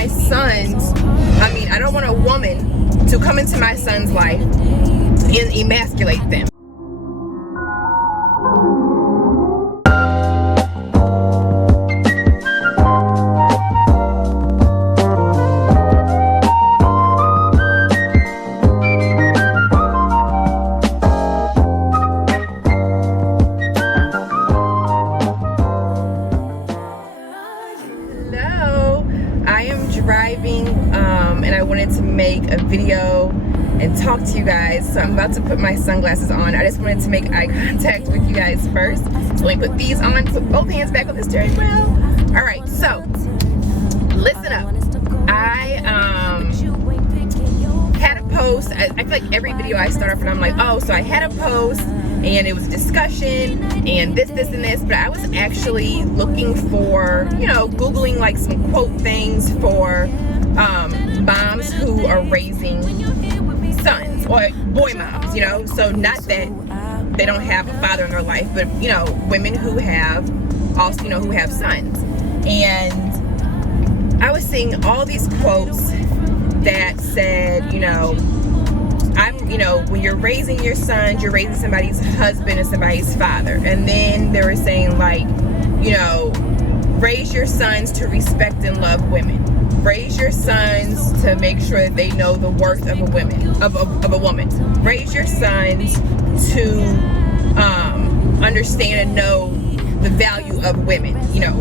my sons, I don't want a woman to come into my son's life and emasculate them. Driving and I wanted to make a video and talk to you guys, so I'm about to put my sunglasses on. I just wanted to make eye contact with you guys first, so let me put these on, put both hands back on the steering wheel. Alright, so listen up. I had a post. I feel like every video I start off and I'm like, oh, so I had a post and it was a discussion and this and this, but I was actually looking for, Googling like some quote things for moms who are raising sons, or boy moms, so not that they don't have a father in their life, but women who have also, who have sons. And I was seeing all these quotes that said, when you're raising your sons, you're raising somebody's husband and somebody's father. And then they were saying like, raise your sons to respect and love women. Raise your sons to make sure that they know the worth of a woman. Raise your sons to understand and know the value of women.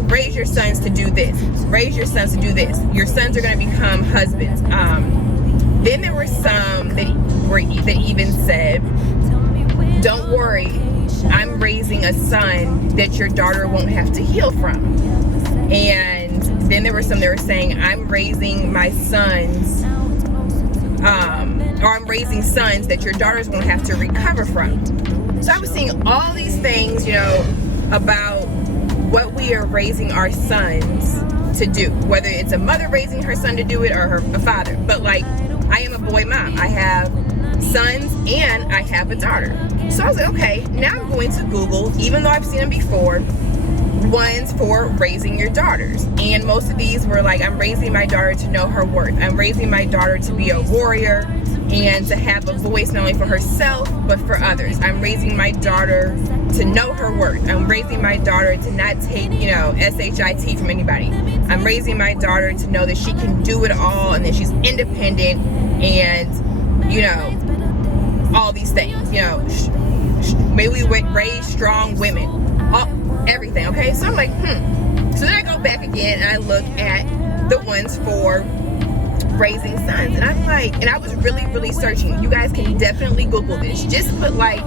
Raise your sons to do this. Raise your sons to do this. Your sons are going to become husbands. Then there were some that even said, don't worry, I'm raising a son that your daughter won't have to heal from. And then there were some that were saying, I'm raising my sons, or I'm raising sons that your daughters won't have to recover from. So I was seeing all these things, about what we are raising our sons to do, whether it's a mother raising her son to do it or a father. But like, I am a boy mom. I have sons and I have a daughter. So I was like, okay, now I'm going to Google, even though I've seen them before, ones for raising your daughters. And most of these were like, I'm raising my daughter to know her worth. I'm raising my daughter to be a warrior and to have a voice not only for herself, but for others. I'm raising my daughter to know her worth. I'm raising my daughter to not take, SHIT from anybody. I'm raising my daughter to know that she can do it all and that she's independent and, all these things. May we raise strong women. Everything, okay? So I'm like, So then I go back again and I look at the ones for raising sons. And I'm like, and I was really, really searching. You guys can definitely Google this. Just put like,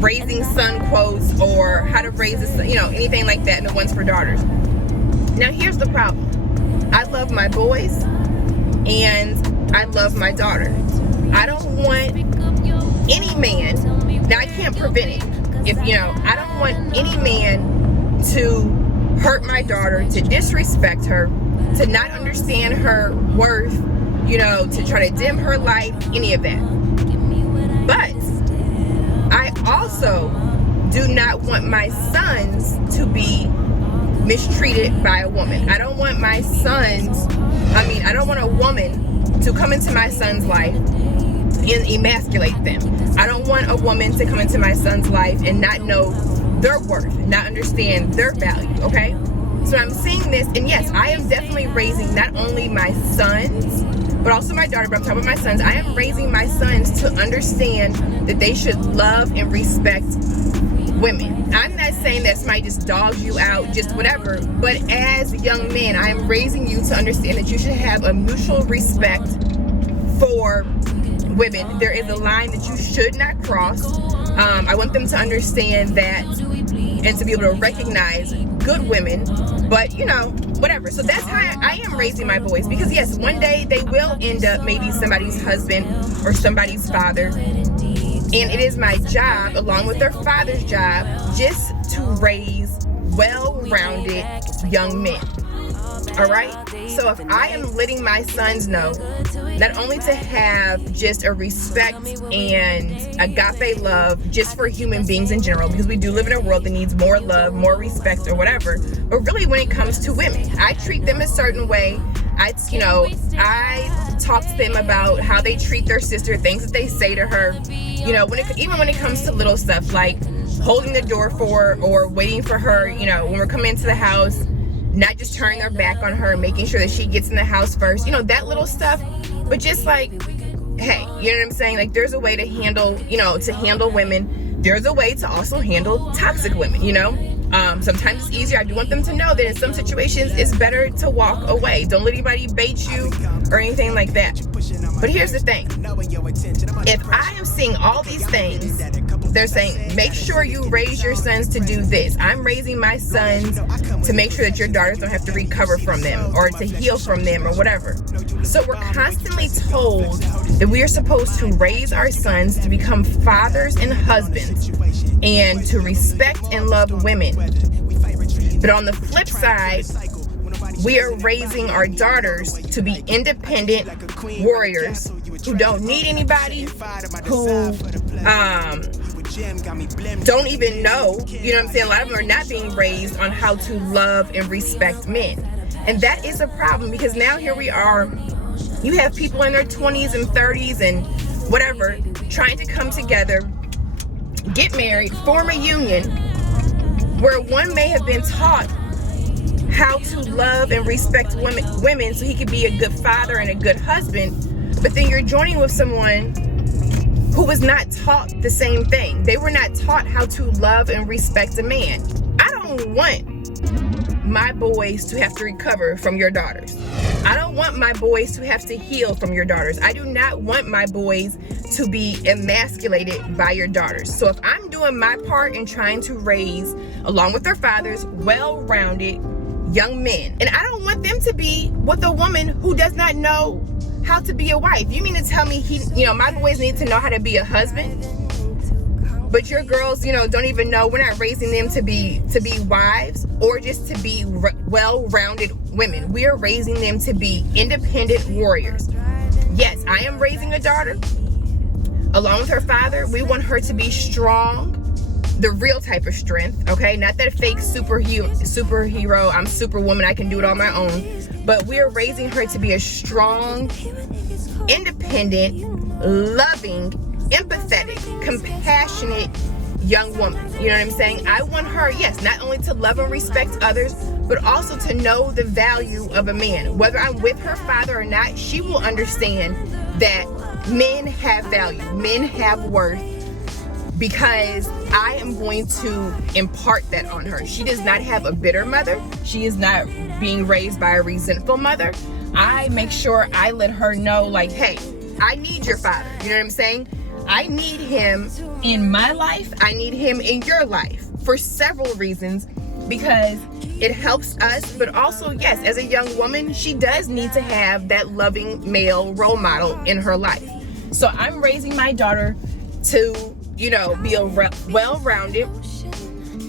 raising son quotes or how to raise a son, anything like that, and the ones for daughters. Now here's the problem. I love my boys and I love my daughter. I don't want any man, now I can't prevent it. If, I don't want any man to hurt my daughter, to disrespect her, to not understand her worth, to try to dim her life, any of that. But I also do not want my sons to be mistreated by a woman. I don't want my sons, I don't want a woman to come into my son's life and emasculate them. I don't want a woman to come into my son's life and not know their worth, not understand their value, okay? So I'm seeing this, and yes, I am definitely raising not only my sons, but also my daughter, but I'm talking about my sons. I am raising my sons to understand that they should love and respect women. I'm not saying that somebody just dogs you out, just whatever, but as young men, I am raising you to understand that you should have a mutual respect for women. There is a line that you should not cross. I want them to understand that and to be able to recognize good women, but whatever. So that's how I am raising my boys, because yes, one day they will end up maybe somebody's husband or somebody's father, and it is my job, along with their father's job, just to raise well-rounded young men. All right? So if I am letting my sons know not only to have just a respect and agape love just for human beings in general, because we do live in a world that needs more love, more respect, or whatever, but really when it comes to women, I treat them as certain way. I talk to them about how they treat their sister, things that they say to her. Even when it comes to little stuff like holding the door for her or waiting for her, when we're coming into the house, not just turning their back on her, making sure that she gets in the house first, that little stuff. But just like, hey, you know what I'm saying? Like, there's a way to handle women. There's a way to also handle toxic women, Sometimes it's easier. I do want them to know that in some situations, it's better to walk away. Don't let anybody bait you or anything like that. But here's the thing. If I am seeing all these things, they're saying, make sure you raise your sons to do this. I'm raising my sons to make sure that your daughters don't have to recover from them or to heal from them or whatever. So we're constantly told that we are supposed to raise our sons to become fathers and husbands and to respect and love women. But on the flip side, we are raising our daughters to be independent warriors who don't need anybody, who don't even know, a lot of them are not being raised on how to love and respect men. And that is a problem, because now here we are, you have people in their 20s and 30s and whatever trying to come together, get married, form a union where one may have been taught how to love and respect women so he could be a good father and a good husband, but then you're joining with someone who was not taught the same thing. They were not taught how to love and respect a man. I don't want my boys to have to recover from your daughters. I don't want my boys to have to heal from your daughters. I do not want my boys to be emasculated by your daughters. So if I'm doing my part in trying to raise, along with their fathers, well-rounded young men, and I don't want them to be with a woman who does not know how to be a wife. You mean to tell me my boys need to know how to be a husband, but your girls, don't even know? We're not raising them to be wives or just to be well-rounded women. We are raising them to be independent warriors. Yes, I am raising a daughter along with her father. We want her to be strong, the real type of strength, okay? Not that fake superhero, I'm superwoman, I can do it on my own. But we are raising her to be a strong, independent, loving, empathetic, compassionate young woman. You know what I'm saying? I want her, yes, not only to love and respect others, but also to know the value of a man. Whether I'm with her father or not, she will understand that men have value, men have worth, because I am going to impart that on her. She does not have a bitter mother. She is not being raised by a resentful mother. I make sure I let her know, like, hey, I need your father. You know what I'm saying? I need him in my life. I need him in your life for several reasons, because it helps us, but also, yes, as a young woman, she does need to have that loving male role model in her life. So I'm raising my daughter to, be a well-rounded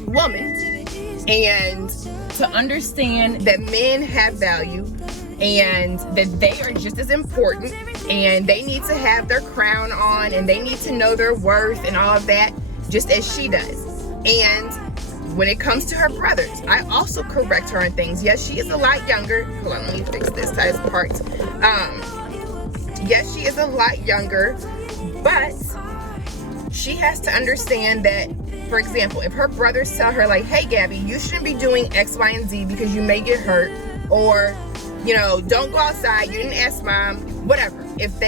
woman and to understand that men have value and that they are just as important and they need to have their crown on and they need to know their worth and all of that, just as she does. And when it comes to her brothers, I also correct her on things. Yes, she is a lot younger. Hold on, let me fix this size part. Yes, she is a lot younger, but she has to understand that, for example, if her brothers tell her, like, hey, Gabby, you shouldn't be doing X, Y, and Z because you may get hurt, or, don't go outside, you didn't ask mom, whatever. If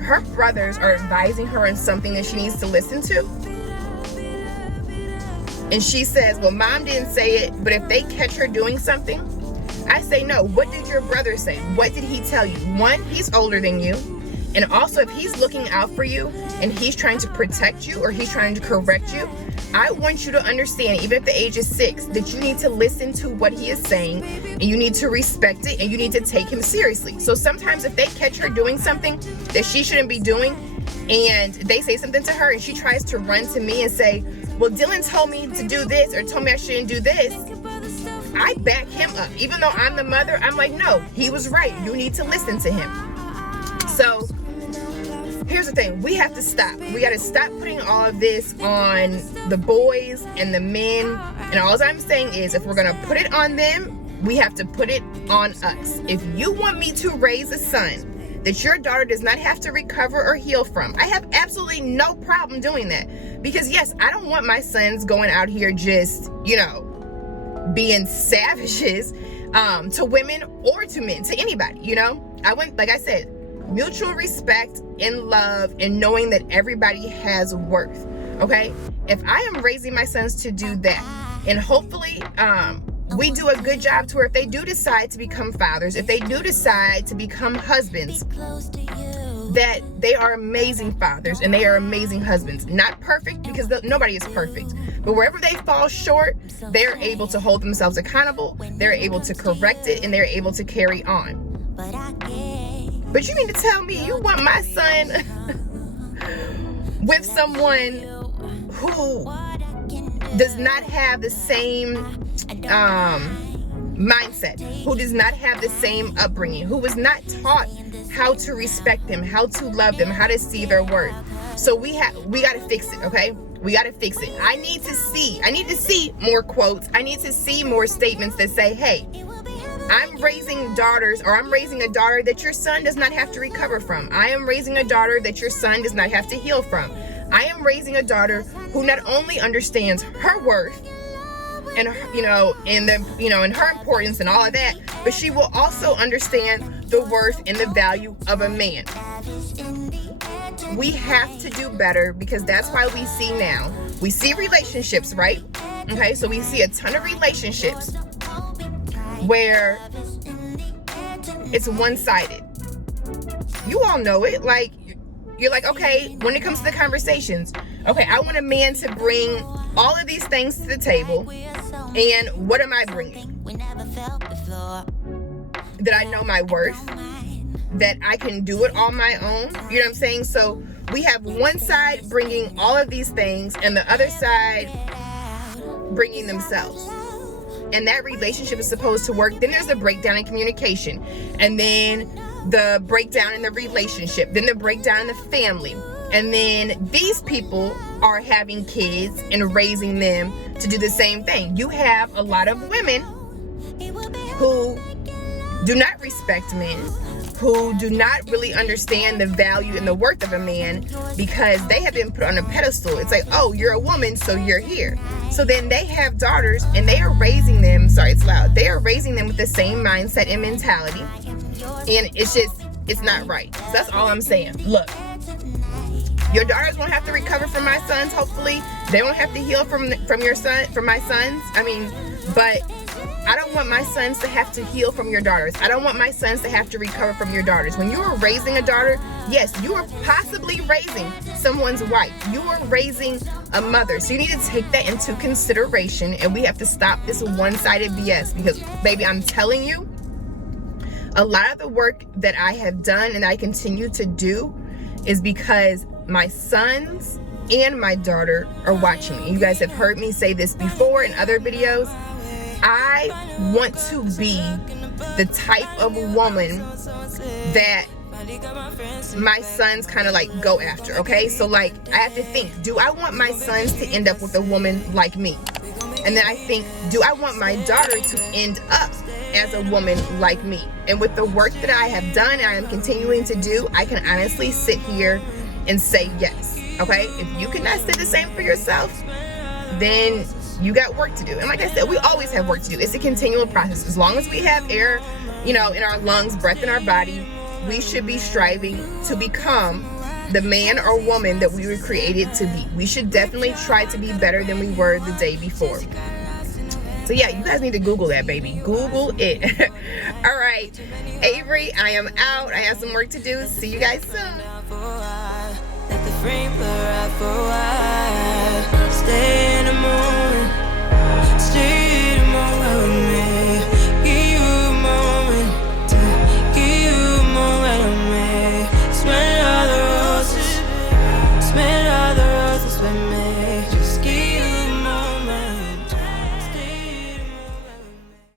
her brothers are advising her on something that she needs to listen to, and she says, well, mom didn't say it, but if they catch her doing something, I say, no, what did your brother say? What did he tell you? One, he's older than you. And also, if he's looking out for you and he's trying to protect you or he's trying to correct you, I want you to understand, even at the age of 6, that you need to listen to what he is saying and you need to respect it and you need to take him seriously. So sometimes if they catch her doing something that she shouldn't be doing and they say something to her and she tries to run to me and say, well, Dylan told me to do this or told me I shouldn't do this, I back him up. Even though I'm the mother, I'm like, no, he was right. You need to listen to him. So here's the thing, we have to stop. We got to stop putting all of this on the boys and the men. And all I'm saying is, if we're going to put it on them, We have to put it on us. If you want me to raise a son that your daughter does not have to recover or heal from, I have absolutely no problem doing that. Because yes, I don't want my sons going out here just, being savages to women or to men, to anybody, I want, like I said, mutual respect and love and knowing that everybody has worth. Okay? If I am raising my sons to do that, and hopefully we do a good job to where if they do decide to become fathers, if they do decide to become husbands, that they are amazing fathers and they are amazing husbands. Not perfect, because nobody is perfect, but wherever they fall short, they're able to hold themselves accountable, they're able to correct it, and they're able to carry on. But you mean to tell me you want my son with someone who does not have the same mindset, who does not have the same upbringing, who was not taught how to respect them, how to love them, how to see their worth? So we got to fix it, okay? We got to fix it. I need to see more quotes. I need to see more statements that say, hey, I'm raising daughters, or I'm raising a daughter that your son does not have to recover from. I am raising a daughter that your son does not have to heal from. I am raising a daughter who not only understands her worth and and her importance and all of that, but she will also understand the worth and the value of a man. We have to do better, because that's why we see relationships, right? Okay, so we see a ton of relationships where it's one-sided. You all know it. Like, you're like, okay, when it comes to the conversations, okay, I want a man to bring all of these things to the table, and what am I bringing? That I know my worth, that I can do it on my own. You know what I'm saying? So we have one side bringing all of these things, and the other side bringing themselves. And that relationship is supposed to work. Then there's the breakdown in communication, and then the breakdown in the relationship, then the breakdown in the family, and then these people are having kids and raising them to do the same thing. You have a lot of women who do not respect men, who do not really understand the value and the worth of a man, because they have been put on a pedestal. It's like, oh, you're a woman, so you're here. So then they have daughters, and they are raising them, sorry, it's loud. They are raising them with the same mindset and mentality. And it's not right. So that's all I'm saying. Look, your daughters won't have to recover from my sons, hopefully. They won't have to heal from my sons. But I don't want my sons to have to heal from your daughters. I don't want my sons to have to recover from your daughters. When you are raising a daughter, yes, you are possibly raising someone's wife. You are raising a mother. So you need to take that into consideration, and we have to stop this one-sided BS, because, baby, I'm telling you, a lot of the work that I have done and I continue to do is because my sons and my daughter are watching me. You guys have heard me say this before in other videos. I want to be the type of woman that my sons kind of like go after, okay? So like, I have to think, do I want my sons to end up with a woman like me? And then I think, do I want my daughter to end up as a woman like me? And with the work that I have done and I am continuing to do, I can honestly sit here and say yes, okay? If you cannot say the same for yourself, then you got work to do. And like I said, we always have work to do. It's a continual process. As long as we have air, in our lungs, breath in our body, we should be striving to become the man or woman that we were created to be. We should definitely try to be better than we were the day before. So yeah, you guys need to Google that, baby. Google it. All right, Avery, I am out. I have some work to do. See you guys soon.